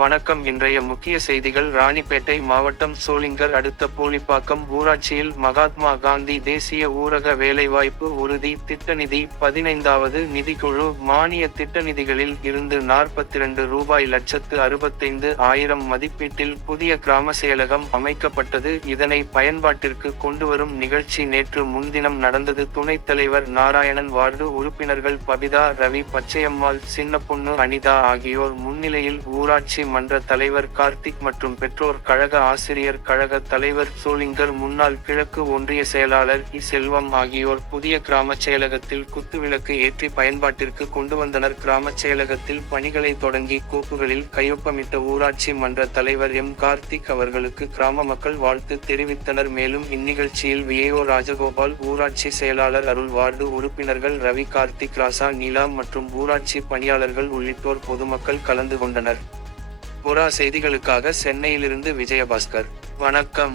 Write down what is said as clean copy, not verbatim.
வணக்கம். இன்றைய முக்கிய செய்திகள். ராணிப்பேட்டை மாவட்டம் சோளிங்கர் அடுத்த பூலிப்பாக்கம் ஊராட்சியில் மகாத்மா காந்தி தேசிய ஊரக வேலைவாய்ப்பு உறுதி திட்டநிதி 15வது நிதிக்குழு மானிய திட்டநிதிகளில் இருந்து ரூ. 42,65,000 மதிப்பீட்டில் புதிய கிராம செயலகம் அமைக்கப்பட்டது. இதனை பயன்பாட்டிற்கு கொண்டுவரும் நிகழ்ச்சி நேற்று முன்தினம் நடந்தது. துணைத் தலைவர் நாராயணன், வார்டு உறுப்பினர்கள் பபிதா, ரவி, பச்சையம்மாள், சின்னப்பொண்ணு, அனிதா ஆகியோர் முன்னிலையில் ஊராட்சி மன்ற தலைவர் கார்த்திக் மற்றும் பெற்றோர் கழக ஆசிரியர் கழக தலைவர் சோளிங்கர் முன்னாள் கிழக்கு ஒன்றிய செயலாளர் செல்வம் ஆகியோர் புதிய கிராம செயலகத்தில் குத்துவிளக்கு ஏற்றி பயன்பாட்டிற்கு கொண்டுவந்தனர். கிராம செயலகத்தில் பணிகளை தொடங்கி கோப்புகளில் கையொப்பமிட்ட ஊராட்சி மன்ற தலைவர் கார்த்திக் அவர்களுக்கு கிராம மக்கள் வாழ்த்து தெரிவித்தனர். மேலும் இந்நிகழ்ச்சியில் விஏஓ ராஜகோபால், ஊராட்சி செயலாளர் அருள், வார்டு உறுப்பினர்கள் ரவி, கார்த்திக், ராசா, நீலா மற்றும் ஊராட்சி பணியாளர்கள் உள்ளிட்டோர் பொதுமக்கள் கலந்து கொண்டனர். புறா செய்திகளுக்காக சென்னையிலிருந்து விஜயபாஸ்கர். வணக்கம்.